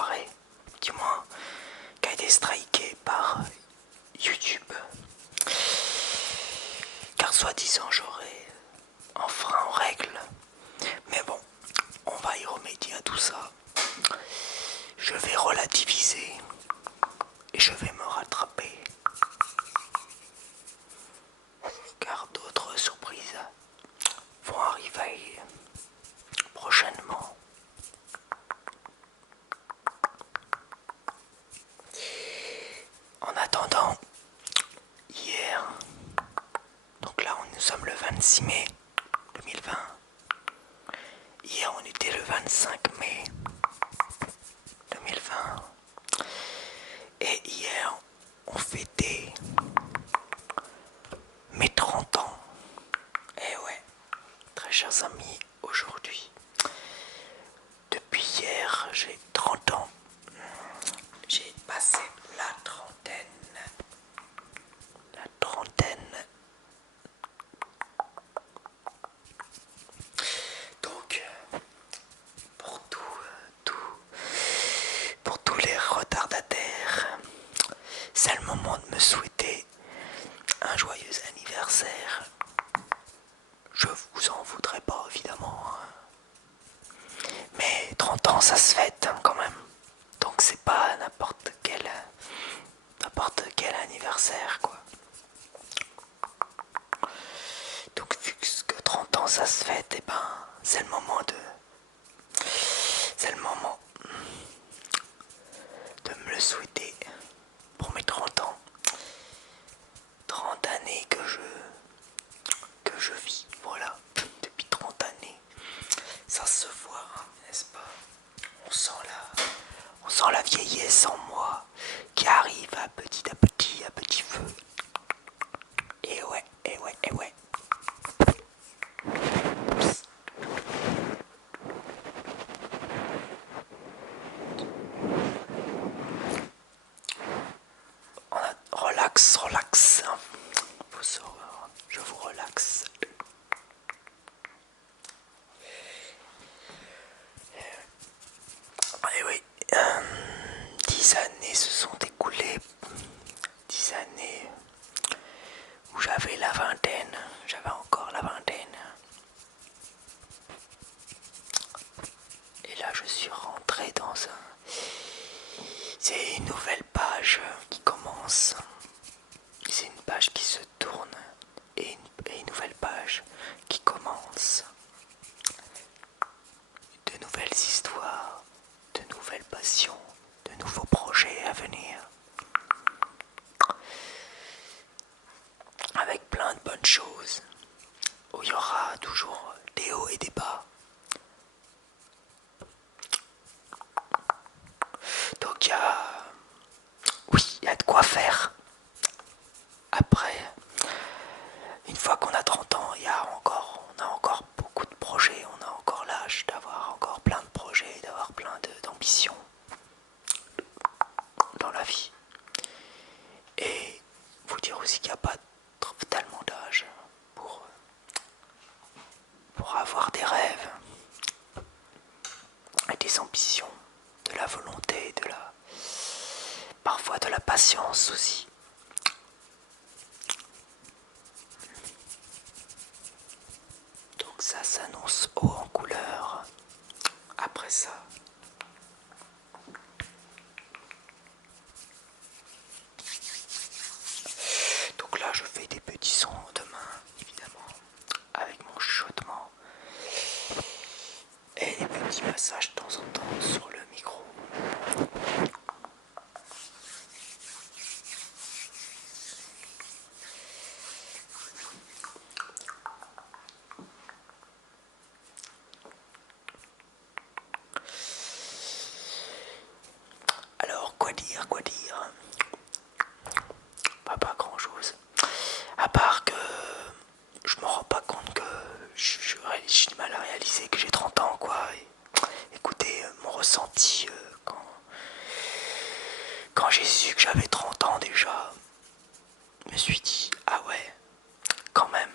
foiré, du moins qui a été striké par YouTube, car soi-disant j'aurais enfreint en règle. Mais bon, on va y remédier à tout ça. Je vais relativiser et je vais me rattraper, car d'autres surprises vont arriver prochainement. En attendant, hier, donc là nous sommes le 26 mai 2020, hier on était le 25 mai 2020, et hier on fêtait mes 30 ans. Et ouais, très chers amis, aujourd'hui, depuis hier, j'ai 30 ans. J'ai passé la trentaine. La trentaine. Donc, pour pour tous les retardataires, c'est le moment de me souhaiter un joyeux anniversaire. Je vous en voudrais pas, évidemment. Mais 30 ans, ça se fête quand même. Donc c'est pas n'importe quel anniversaire, quoi. Donc vu que 30 ans ça se fête, et ben c'est le moment de me le souhaiter pour mes 30 ans. 30 années que je vis, voilà, depuis 30 années. Ça se voit, hein, n'est-ce pas? On sent la vieillesse en moi qui arrive à petit feu. Et ouais, et ouais, et ouais. Relax, relax. Je vous relaxe. Et oui, 10 années se sont écoulées. 10 années où j'avais la vingtaine. J'avais encore la vingtaine. Et là, je suis rentré dans c'est une nouvelle page qui commence. C'est une page qui se tourne et une nouvelle page qui commence. De nouvelles histoires, de nouvelles passions, de nouveaux projets à venir. Avec plein de bonnes choses, où il y aura toujours des hauts et des bas. Donc il y a de quoi faire. Après, une fois qu'on a 30 ans, on a encore beaucoup de projets, on a encore l'âge d'avoir encore plein de projets, d'avoir plein d'ambitions dans la vie. Et vous dire aussi qu'il n'y a pas tellement d'âge pour avoir des rêves et des ambitions, de la volonté, parfois de la patience aussi. Donc ça s'annonce haut en couleur. Après ça, donc là je fais des petits sons de main, évidemment, avec mon chuchotement et des petits massages de temps en temps sur le micro. Alors quoi dire pas grand chose, à part que je me rends pas compte que j'ai du mal à réaliser que j'ai 30 ans, quoi. Et, écoutez, mon ressenti quand j'ai su que j'avais 30 ans déjà, je me suis dit, ah ouais, quand même.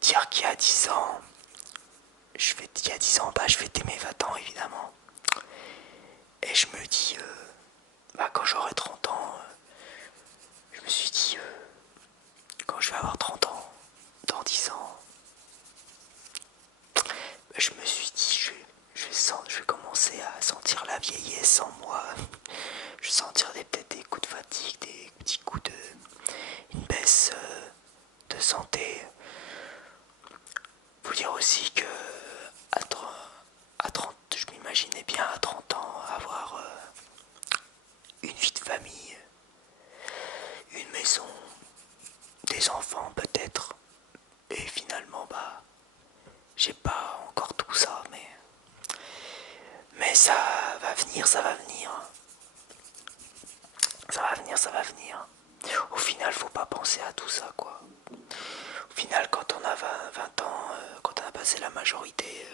Dire qu'il y a 10 ans, il y a 10 ans, je fêtais mes 20 ans, évidemment. je me dis, quand j'aurai 30 ans, je me suis dit, quand je vais avoir 30 ans, dans 10 ans, je me suis dit, je vais commencer à sentir la vieillesse en moi. Je vais sentir peut-être des coups de fatigue, des petits coups de... une baisse de santé. Faut dire aussi que à 30, je m'imaginais bien à 30 ans avoir une vie de famille, une maison, des enfants peut-être. Et finalement, j'ai pas encore tout ça, mais ça va venir, ça va venir. Ça va venir, ça va venir. Au final, faut pas penser à tout ça, quoi. Au final, quand on a 20 ans, quand on a passé la majorité,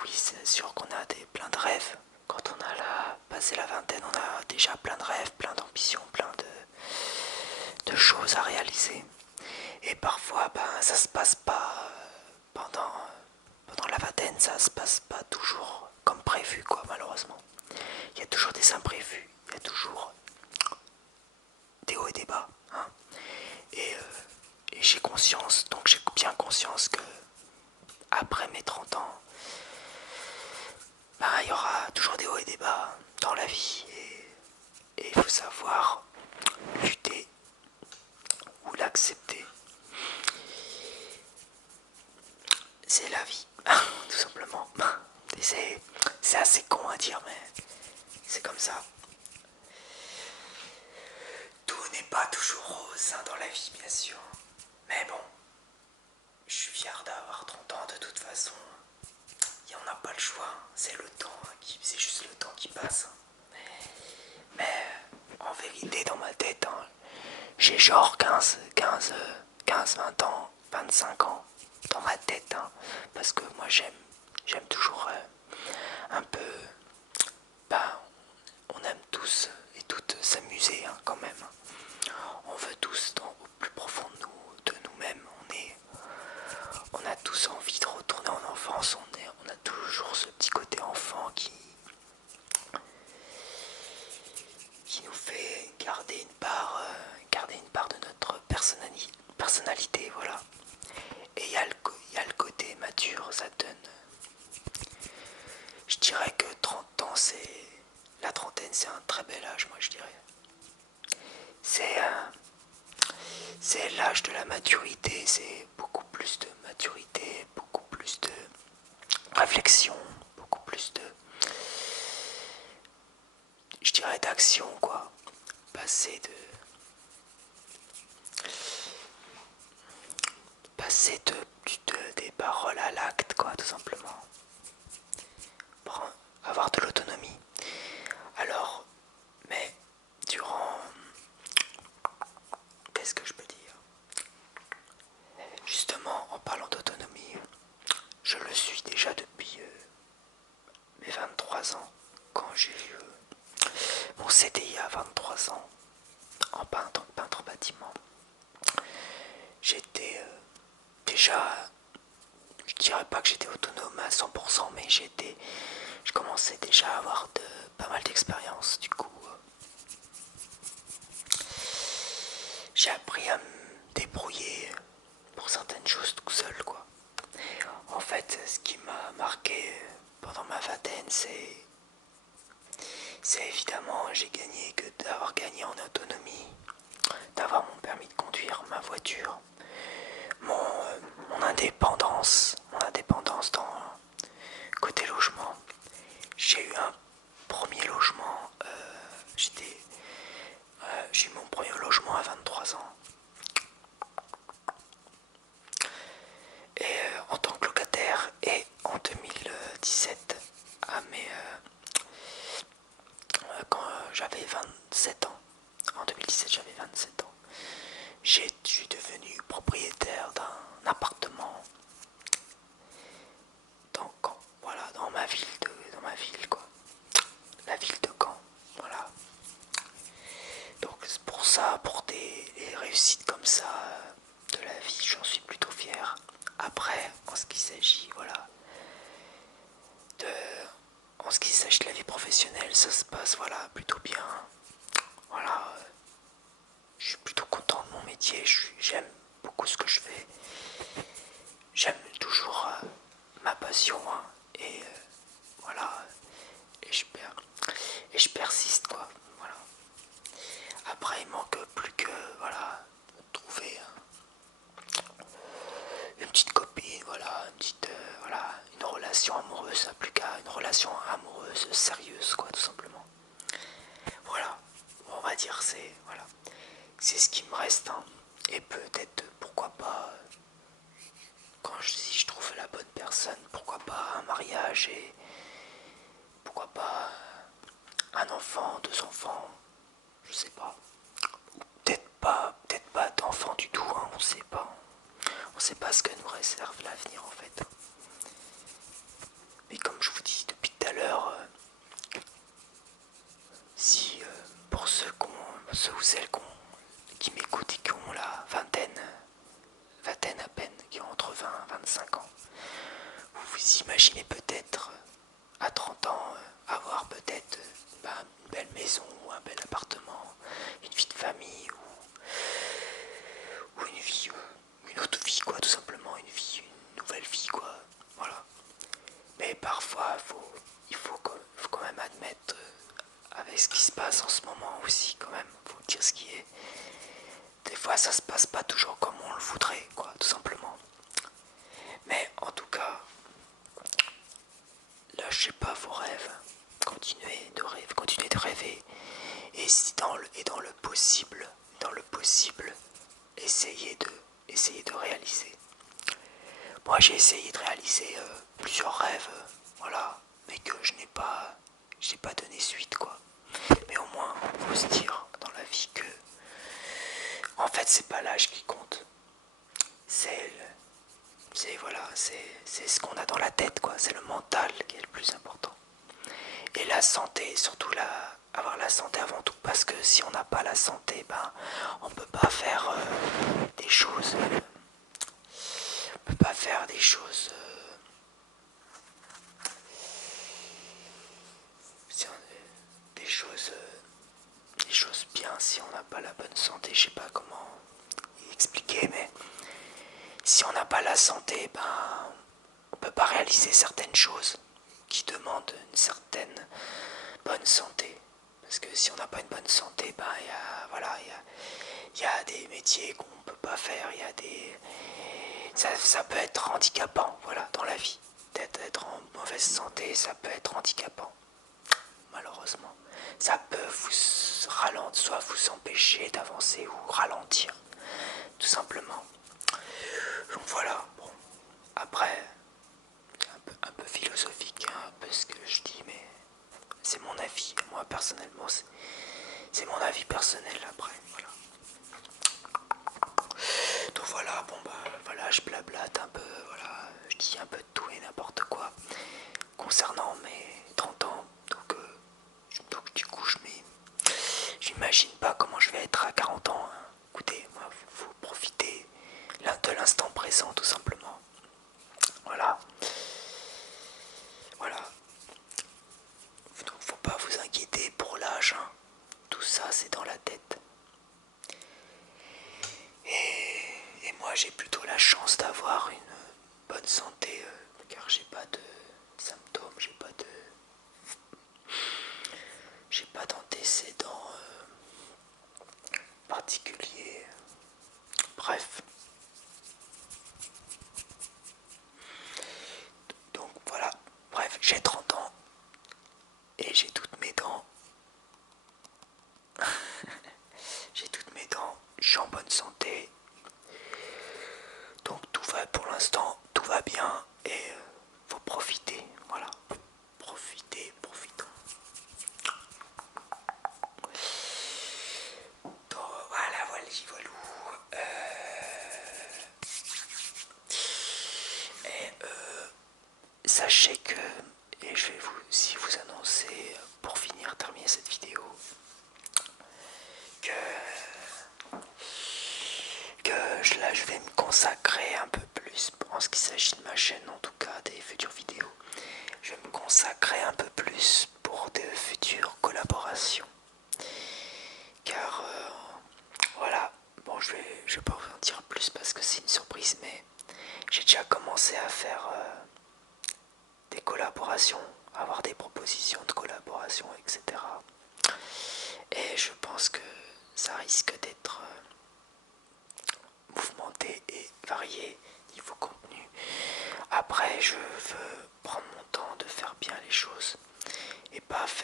oui, c'est sûr qu'on a plein de rêves. Quand on a passé la vingtaine, on a déjà plein de rêves, plein d'ambitions, plein de choses à réaliser. Et parfois, ça se passe pas pendant la vingtaine, ça se passe pas toujours comme prévu, quoi, malheureusement. Il y a toujours des imprévus, il y a toujours des hauts et des bas, hein. Et j'ai conscience, donc j'ai bien conscience que après mes 30 ans, il y aura toujours des hauts et des bas dans la vie. Et il faut savoir lutter ou l'accepter. C'est la vie, tout simplement. C'est assez con à dire, mais c'est comme ça. Tout n'est pas toujours rose, hein, dans la vie, bien sûr. Mais bon, je suis fier d'avoir 30 ans de toute façon. Et on n'a pas le choix, c'est le temps, c'est juste le temps qui passe. Mais en vérité, dans ma tête, hein, j'ai genre 20 ans, 25 ans dans ma tête, hein, parce que moi j'aime toujours un peu, on aime tous et toutes s'amuser, hein, quand même. On veut tous, au plus profond de nous-mêmes, on a tous envie de retourner en enfance, on a toujours ce petit côté enfant qui nous fait garder une part de notre personnalité, voilà. Et il y a le côté mature, ça donne. Je dirais que 30 ans, la trentaine, c'est un très bel âge, moi je dirais. C'est l'âge de la maturité, c'est beaucoup plus de maturité, beaucoup plus de réflexion, beaucoup plus de, je dirais, d'action, quoi. Passer des paroles à l'acte, quoi, tout simplement. Avoir de l'autonomie. Alors, mais durant... Qu'est-ce que je peux dire? Justement, en parlant d'autonomie, je le suis déjà depuis mes 23 ans, quand j'ai eu mon CDI à 23 ans, en peintre bâtiment. J'étais déjà, je dirais pas que j'étais autonome à 100%, mais je commençais déjà à avoir pas mal d'expérience. Du coup, j'ai appris à me débrouiller pour certaines choses tout seul, quoi. En fait, ce qui m'a marqué pendant ma vingtaine, c'est évidemment d'avoir gagné en autonomie, d'avoir mon permis de conduire, ma voiture, mon indépendance dans côté logement. J'ai eu un premier logement, j'ai eu mon premier logement à 23 ans. Et en tant que locataire, et en 2017, quand j'avais 27 ans, en 2017 j'avais 27 ans, je suis devenu propriétaire d'un appartement dans Caen, voilà, dans ma ville, quoi, la ville de Caen, voilà. Donc c'est pour ça, pour des réussites comme ça de la vie, j'en suis plutôt fier. Après, en ce qui s'agit, voilà, en ce qui s'agit de la vie professionnelle, professionnel, ça se passe voilà plutôt bien. Voilà, je suis plutôt content de mon métier, j'aime beaucoup ce que je fais. J'aime toujours ma passion hein, et voilà, et je persiste quoi. Voilà. Après il manque plus que voilà trouver une petite copine, voilà, une petite voilà, une relation amoureuse, plus qu'à une relation amoureuse sérieuse quoi tout simplement. Voilà, on va dire c'est ce qui me reste hein. Et peut-être pourquoi pas si je trouve la bonne personne, pourquoi pas un mariage et pourquoi pas un enfant, deux enfants, je sais pas. Peut-être pas d'enfant du tout, hein, on sait pas. On sait pas ce que nous réserve l'avenir en fait. Mais comme je vous dis depuis tout à l'heure, si pour ceux ou celles qui m'écoutent et qui ont la vingtaine à peine, qui ont entre 20 et 25 ans, vous vous imaginez peut-être à 30 ans avoir peut-être une belle maison ou un bel appartement, une vie de famille ou une vie, une autre vie quoi, tout simplement une nouvelle vie quoi, voilà. Mais parfois faut quand même admettre avec ce qui se passe en ce moment aussi quand même, faut dire ce qui est. Des fois ça se passe pas toujours comme on le voudrait quoi, tout simplement. Mais en tout cas, lâchez pas vos rêves, continuez de rêver. Et si dans le possible, essayez de réaliser. Moi j'ai essayé de réaliser plusieurs rêves, voilà, mais que j'ai pas donné suite quoi. Mais au moins, faut se dire dans la vie que, en fait, c'est pas l'âge qui compte. C'est voilà, c'est ce qu'on a dans la tête quoi. C'est le mental qui est le plus important. Et la santé, surtout avoir la santé avant tout, parce que si on n'a pas la santé, ben on peut pas faire des choses. On peut pas faire des choses. Des choses. Des choses bien si on n'a pas la bonne santé. Je sais pas comment expliquer, mais si on n'a pas la santé, ben on peut pas réaliser certaines choses qui demandent une certaine bonne santé. Parce que si on n'a pas une bonne santé, ben il y a des métiers qu'on peut pas faire, il y a des ça peut être handicapant, voilà, dans la vie. Être en mauvaise santé, ça peut être handicapant, malheureusement. Ça peut vous ralentir, soit vous empêcher d'avancer ou ralentir, tout simplement. Donc voilà, bon, après, un peu philosophique, hein, un peu ce que je dis, mais c'est mon avis, moi personnellement, c'est mon avis personnel après, voilà. Donc voilà, bon bah voilà, je blablate un peu, voilà, je dis un peu de tout et n'importe quoi concernant mes 30 ans, donc du coup j'imagine pas comment je vais être à 40 ans, hein. Écoutez, moi faut profiter de l'instant présent tout simplement, voilà, voilà. Donc faut pas vous inquiéter pour l'âge, hein. Tout ça c'est dans la tête. Et moi j'ai plutôt la chance d'avoir une bonne santé car j'ai pas de symptômes, j'ai pas d'antécédents particuliers. Bref. Donc voilà, bref, j'ai 30 ans et j'ai toutes mes dents. J'ai toutes mes dents, je suis en bonne santé. Donc tout va pour l'instant, tout va bien et faut profiter, voilà. Profitons. Donc voilà, voilou. Sachez que, et je vais vous annoncer pour finir, terminer cette vidéo, que là je vais me consacrer un peu plus en ce qui s'agit de ma chaîne, en tout cas des futures vidéos.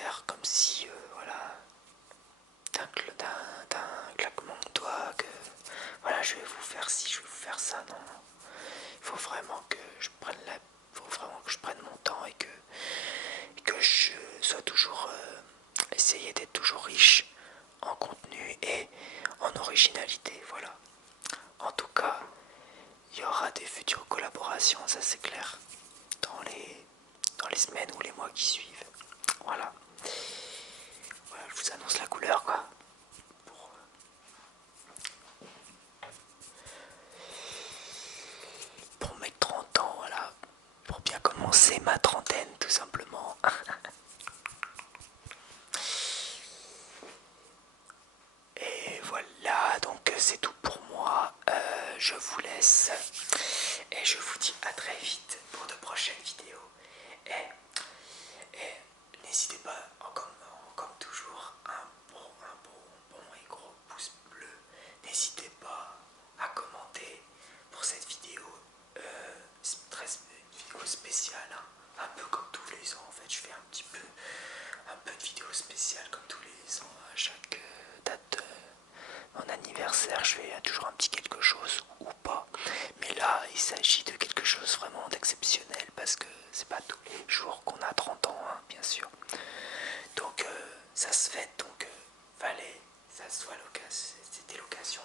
faire comme si, voilà, d'un claquement de doigts, que voilà, je vais vous faire ci, je vais vous faire ça. Non, il faut vraiment que je prenne mon temps et que je sois toujours essayer d'être toujours riche en contenu et en originalité. Voilà. En tout cas, il y aura des futures collaborations, ça c'est clair, dans les semaines ou les mois qui suivent. Voilà. Voilà, je vous annonce la couleur quoi. Pour, pour mes 30 ans, voilà. Pour bien commencer ma trentaine tout simplement. Et voilà, donc c'est tout pour moi. Je vous laisse et je vous dis à très vite pour de prochaines vidéos. Et n'hésitez pas, comme toujours, bon et gros pouce bleu. N'hésitez pas à commenter pour cette vidéo, une vidéo spéciale, hein. Un peu comme tous les ans en fait. Je fais un peu de vidéos spéciales comme tous les ans à chaque date de mon anniversaire. Je fais toujours un petit quelque chose ou pas. Mais là, il s'agit de quelque chose vraiment d'exceptionnel parce que c'est pas tous les jours qu'on a 30 ans, hein, bien sûr. Donc ça se fait, donc fallait, c'était l'occasion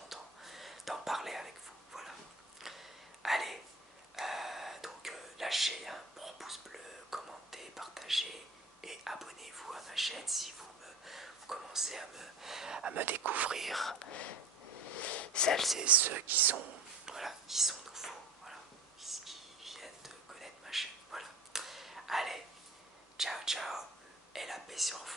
d'en parler avec vous. Voilà. Allez, lâchez un bon pouce bleu, commentez, partagez et abonnez-vous à ma chaîne si vous commencez à me découvrir. Celles et ceux qui sont, voilà, qui sont nouveaux, voilà, qui viennent de connaître ma chaîne. Voilà. Allez, ciao ciao et la paix sur vous.